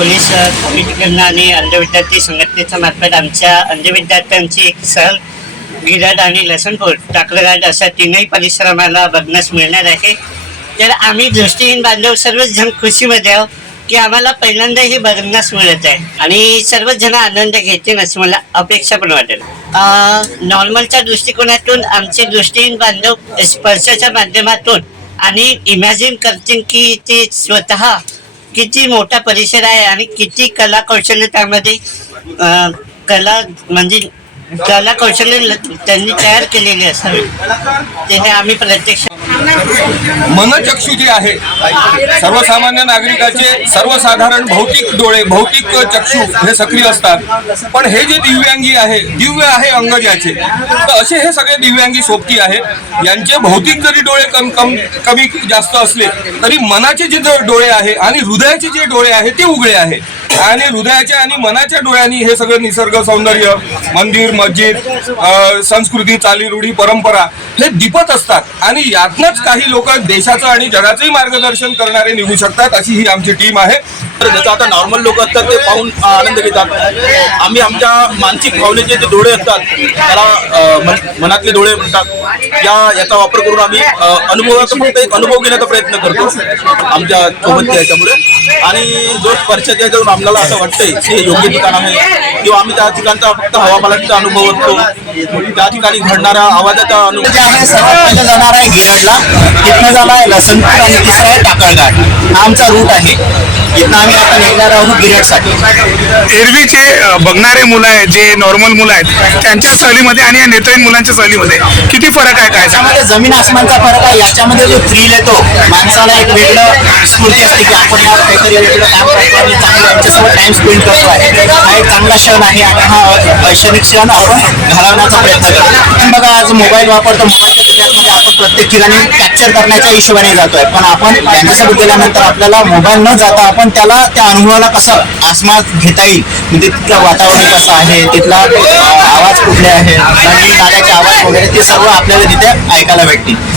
Police कमिटीकडनं आणि अंध विद्यार्थी संघटनेच्या मार्फत आमच्या अंध विद्यार्थ्यांची एक सहल गिराड आणि लसणपूर टाकलघाट अशा तीनही परिश्रमाला बघण्यास मिळणार आहे. तर आम्ही दृष्टीहीन बांधव सर्वच जण खुशीमध्ये आहोत की आम्हाला पहिल्यांदा हे बघण्यास मिळत आहे. आणि सर्वच जण आनंद घेतील असं मला अपेक्षा पण वाटेल. नॉर्मलच्या दृष्टिकोनातून आमचे दृष्टीहीन बांधव स्पर्शाच्या माध्यमातून आणि इमॅजिन करतील की ते स्वतः किती मोठा परिसर आहे आणि किती कला कौशल्य त्यामध्ये कला म्हणजे कला कौशल्य त्यांनी तयार केलेली असावी. ते हे आम्ही प्रत्यक्ष मनचक्षू जे आहे सर्वसामान्य नागरिकाचे सर्वसाधारण भौतिक डोळे भौतिक चक्षु हे सक्रिय असतात. पण हे जे दिव्यांगी आहे दिव्य आहे अंग ज्याचे तर असे हे सगळे दिव्यांगी सोबती आहेत. यांचे भौतिक जरी डोळे कम कम कमी जास्त असले तरी मनाचे जे डोळे आहे आणि हृदयाचे जे डोळे आहे ते उघडे आहे. आणि हृदयाच्या आणि मनाच्या डोळ्यांनी हे सगळं निसर्ग सौंदर्य मंदिर मस्जिद संस्कृती चालीरूढी परंपरा हे दिपत असतात. आणि यातनंच काही लोक देशाचं आणि जगाचंही मार्गदर्शन करणारे निघू शकतात अशी ही आमची टीम आहे. तर जसं आता नॉर्मल लोक असतात ते पाहून आनंद घेतात. आम्ही आमच्या मानसिक भावनेचे जे डोळे असतात त्याला मनातले डोळे म्हणतात या याचा वापर करून आम्ही अनुभवाचा फक्त एक अनुभव घेण्याचा प्रयत्न करतो. आमच्यासोबत याच्यामुळे. आणि जो स्पर्शाच्या जाऊन आम्हाला असं वाटतंय की हे योग्य ठिकाण आहे. किंवा आम्ही त्या ठिकाणचा फक्त हवामानाचा अनुभव असतो त्या ठिकाणी घडणारा आवाजाचा अनुभव जे आहे सर्वात पहिलं जाणार आहे गिरडला तिथनं जाणार आहे लसणपूर आणि तिसरं आहे टाकळघाट हा आमचा रूट आहे. इथनं आम्ही आता निघणार आहोत गिरडसाठी अ, बघणारे मुलं आहेत जे नॉर्मल मुलं आहेत त्यांच्या सहलीमध्ये आणि या नेत्रहीन मुलांच्या सहलीमध्ये किती फरक आहे काय जमीन आसमानचा फरक आहे. याच्यामध्ये जो थ्रिल येतो माणसाला एक वेगळं स्फूर्ती असते की आपण यावर काहीतरी वेगळं काम करतो आणि चांगलं यांच्यासोबत टाइम स्पेंड करतो आहे हा एक चांगला क्षण आहे आणि हा शैक्षणिक क्षण आपण घालवण्याचा प्रयत्न करतो मोबाईल वापरतो मोबाईलच्या आपण प्रत्येक ठिकाणी कॅप्चर करण्याच्या हिशोबाने जातोय. पण आपण त्यांच्यासोबत गेल्यानंतर आपल्याला मोबाईल न जाता आपण त्याला त्या अनुभवाला कसं आसमात घेता येईल? म्हणजे तिथलं वातावरण कसं आहे? तिथला आवाज कुठले आहे? नवीन आवाज वगैरे ते सर्व आपल्याला तिथे ऐकायला भेटतील.